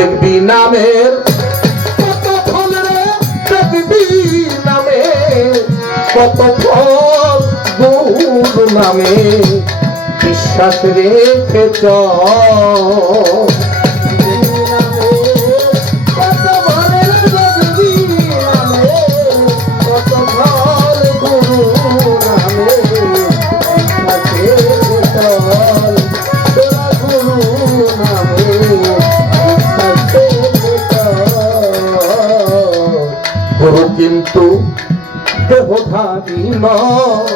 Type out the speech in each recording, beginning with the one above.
দেখবি নামের কত ফল রে, দেখবি নামে কত ফল, গুরু নামে বিশ্বাস রেখে চল। গুরু কিন্তু দেহধারী নয়,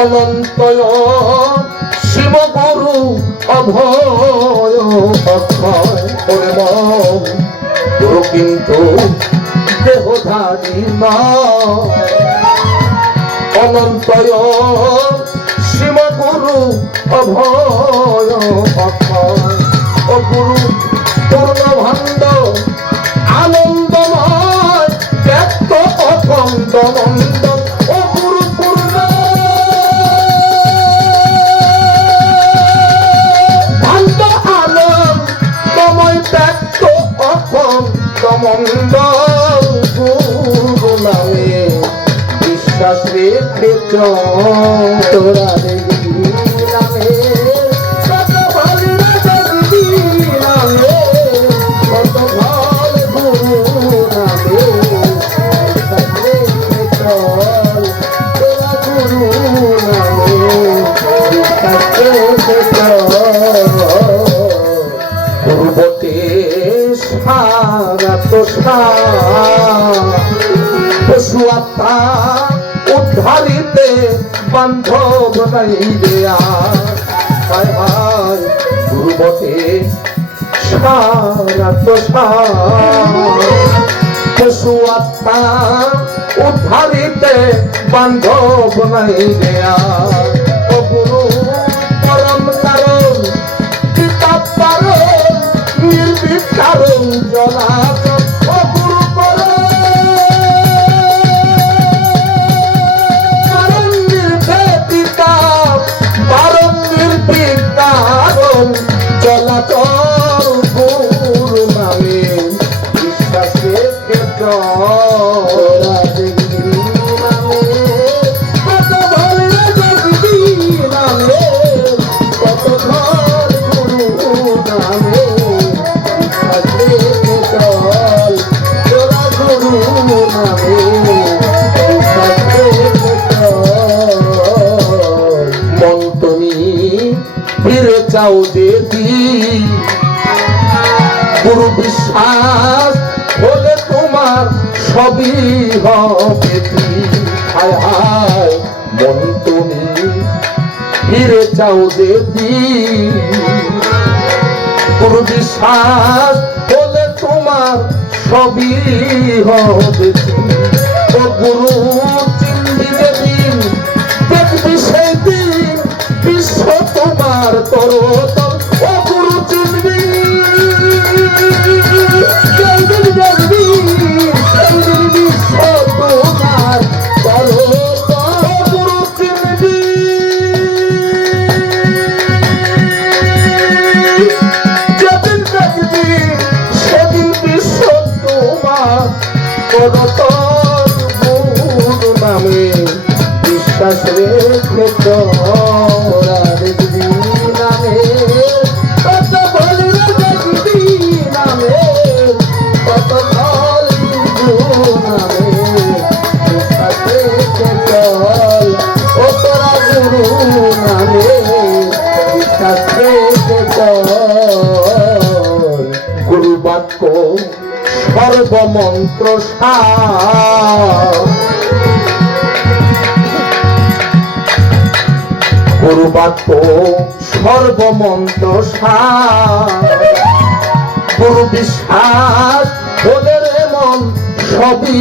অনন্তয় শিব গুরু অভয় অক্ষয় প্রেম। গুরু কিন্তু দেহধারী নয়, অনন্তয় শিব গুরু অভয় অক্ষয়। ও গুরু পূর্ণ ভণ্ড আনন্দময় ব্যক্ত অখণ্ড নন্দ। ও গুরু পূর্ণ ভণ্ড আনন্দময় ব্যক্ত অখণ্ড মণ্ডল। গুরু নামে বিশ্বাস রেখে চল। তোরা দেখবি নামে কত ফল রে, দেখবি নামে কত ফল, গুরু নামে বিশ্বাস রেখে চল। তোরা গুরু নামে বিশ্বাস রেখে চল। গুরু বটে সারা তো পশু আত্মা উদ্ধারিতে বান্ধব নাই দেয়া। হায় হায় গুরু বটে সারা তো পশু আত্মা উদ্ধারিতে বান্ধব নাই দেয়া। ও গুরু পরম কারণ, কিতাব পারণ, নির্ভীক কারণ জনাচল। ও গুরু কারণ নির্ভীক কিতাব পারণ, নির্ভীক কারণ চলাচল। গুরু নামে বিশ্বাস রেখে চল। নামে কত ফল রে, দেখবি নামে কত ফল, গুরু নামে বিশ্বাস রেখে চল। তোরা গুরু নামে বিশ্বাস রেখে চল। মন তুমি ফিরে চাও যদি, গুরু বিশ্বাস হলে তোমার সবই হবে। হায় হায় মন তুমি ফিরে চাও যদি, গুরু বিশ্বাস হলে তোমার সবই হবে। ও গুরু চিনবি যেদিন, দেখবি সেই দিন বিশ্ব তোমার করতল। ও গুরু চিনবি সেই দিন, দেখবি সেই দিন বিশ্ব তোমার করতল। ও গুরু চিনবি যেদিন, দেখবি সেদিন বিশ্ব তোমার করতল। গুরু নামে বিশ্বাস রেখে তোরা দেখবি নামে কত ফল রে, দেখবি নামে কত ফল, গুরু নামে বিশ্বাস রেখে চল। ও তোরা গুরু নামে বিশ্বাস রেখে চল। গুরু বাক্য সর্বমন্ত্র সার, গুরু বাক্য সর্বমন্ত্র সার। গুরু বিশ্বাস হলে রে মন সবই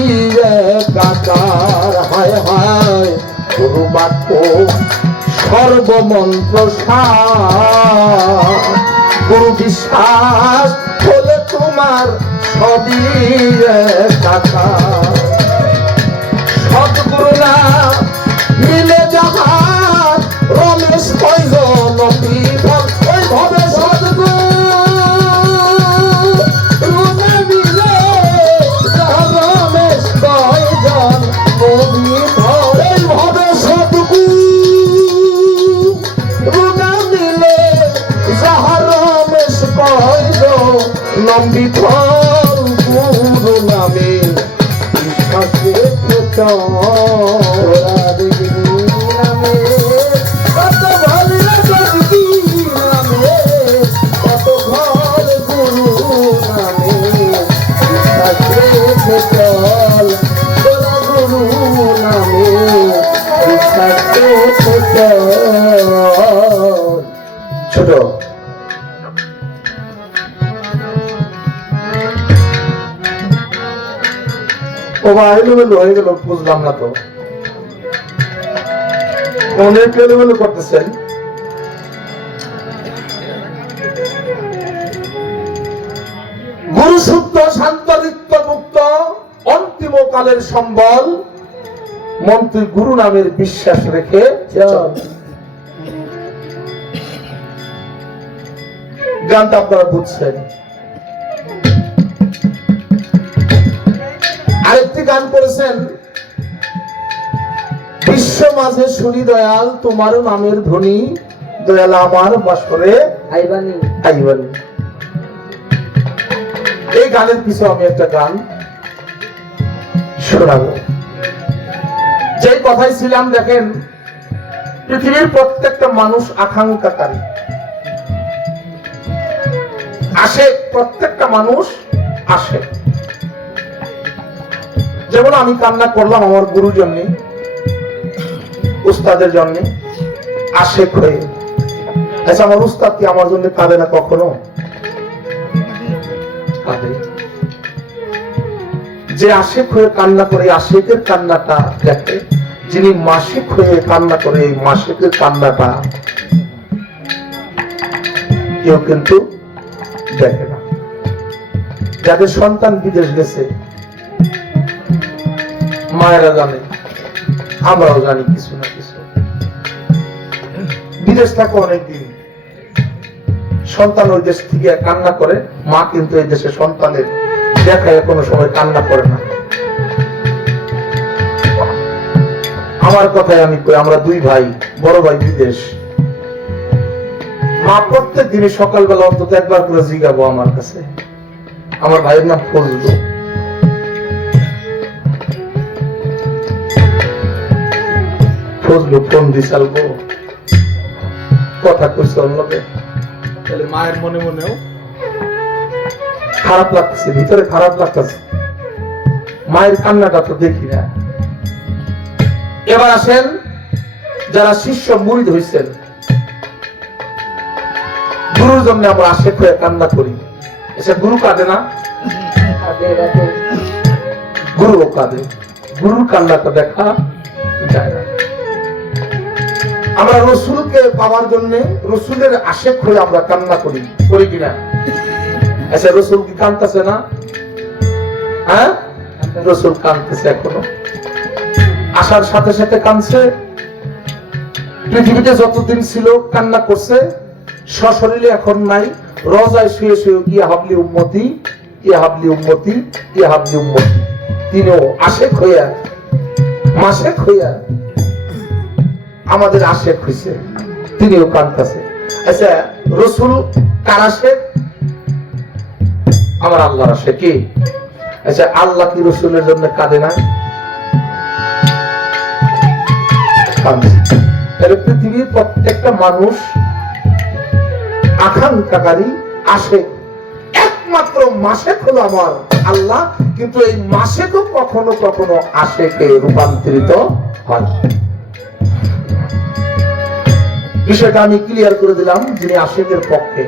একাকার। হায় হায় গুরু বাক্য সর্বমন্ত্র সার। গুরু বিশ্বাস হলে তোমার সবই একাকার। সদ্গুরু না মিলে যাহার রমেশ কয়জন বিফল। ওই ভবে সদ্গুরু পরম বিফল গুরু নামে বিশ্বাসে তোরা দেখবি নামে কত ভালো দেখবি নামে কত ঘর গুরু নামে বিশ্বাসে চল তোরা গুরু নামে বিশ্বাসে চল। ছোট ও বা এলোমেলো হয়ে গেল, বুঝলাম না তো, অনেক এলোমেলো করতেছেন। গুরু শুদ্ধ শান্ত নিত্য মুক্ত অন্তিম কালের সম্বল মন্ত্রী গুরু নামের বিশ্বাস রেখে চল। গানটা আপনারা বুঝছেন। আরেকটি গান করেছেন, বিশ্ব মাঝে শুনি দয়াল তোমারও নামের ধ্বনি, দয়াল আমার বাসরে আইবানি আইবানি। এই গানের পিছনে আমি একটা গান শোনাবো। যে কথাই ছিলাম, দেখেন পৃথিবীর প্রত্যেকটা মানুষ আকাঙ্ক্ষাকারী, আসে, প্রত্যেকটা মানুষ আসে। যেমন আমি কান্না করলাম আমার গুরুর জন্য, উস্তাদের জন্য, আশেক হয়ে। আচ্ছা, আমার উস্তাদ কি আমার জন্য কাঁদে না কখনো? কাঁদে। যে আশেক হয়ে কান্না করে, আশেকের কান্নাটা দেখে। যিনি মাসিক হয়ে কান্না করে, এই মাসিকের কান্নাটা কেউ কিন্তু দেখে না। যাদের সন্তান বিদেশ গেছে, মায়েরা জানে, আমরাও জানি কিছু না কিছু। বিদেশ থাকে অনেকদিন, সন্তান ওই দেশ থেকে কান্না করে, মা কিন্তু এই দেশে সন্তানের দেখায় কোনো সময় কান্না করে না। আমার কথাই আমি কই, আমরা দুই ভাই, বড় ভাই বিদেশ, মা প্রত্যেক দিনে সকালবেলা অন্তত একবার করে জিগাবো আমার কাছে। আমার ভাইয়ের নাম ফজলু। ফজলু ফোন দি চালবো, কথা কইছে অন্যকে, তাহলে মায়ের মনে মনেও খারাপ লাগতেছে, ভিতরে খারাপ লাগতেছে। মায়ের কান্নাটা তো দেখি না। এবার আসেন, যারা শিষ্য মুরিদ হইছেন, গুরুর জন্য আমরা আশেক হয়ে কান্না করি। এসে গুরু কাঁদে না? গুরুও কাঁদে। গুরুর কান্নাটা দেখা যায় না। আমরা রসুলকে পাওয়ার জন্য, রসুলের আশেক হয়ে আমরা কান্না করি, করি কিনা? আচ্ছা, রসুল কি কাঁদতেছে না? হ্যাঁ, রসুল কাঁদতেছে এখনো, আসার সাথে সাথে কাঁদছে। পৃথিবীতে যতদিন ছিল কান্না করছে, সশরীরে এখন নাই, রোজায় শুয়ে শুয়ে ইয়া হাবলি উম্মতি, ইয়া হাবলি উম্মতি, ইয়া হাবলি উম্মতি। তিনিও আশেক হইয়া, মাসেক হইয়া আমাদের আশেক হইছে, তিনিও কাঁদতেছে। আচ্ছা, রসুল কার আশেক? আমার আল্লাহর আশেক। কি? আচ্ছা, আল্লাহ কি রসুলের জন্য কাঁদে না? তাহলে পৃথিবীর প্রত্যেকটা মানুষ আকাঙ্ক্ষাকারী, আশেক। একমাত্র মাসেক হলো আমার আল্লাহ, কিন্তু এই মাসেকও কখনো কখনো আশেকে রূপান্তরিত হয়। বিষয়টা আমি ক্লিয়ার করে দিলাম, যিনি আশেকের পক্ষে।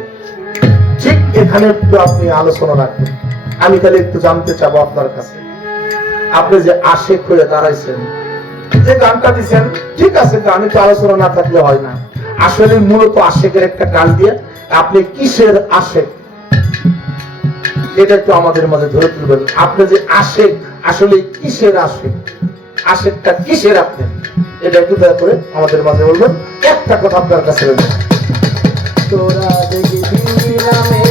ঠিক এখানে একটু আপনি আলোচনা রাখবেন। আমি তাহলে একটু জানতে চাবো আপনার কাছে, আপনি যে আশেক হয়ে দাঁড়াইছেন, যে গানটা দিচ্ছেন, ঠিক আছে, গানে তো আলোচনা না থাকলে হয় না। আসলে মূলত আশেকের একটা গান দিয়ে আপনি কিসের আশেক, এটা একটু আমাদের মাঝে ধরে তুলবেন। আপনি যে আশেক, আসলে কিসের আশেক, আশেকটা কিসের আপনি, এটা একটু দয়া করে আমাদের মাঝে বলবেন। একটা কথা আপনার কাছে বলবেন, তোরা দেখবি নামে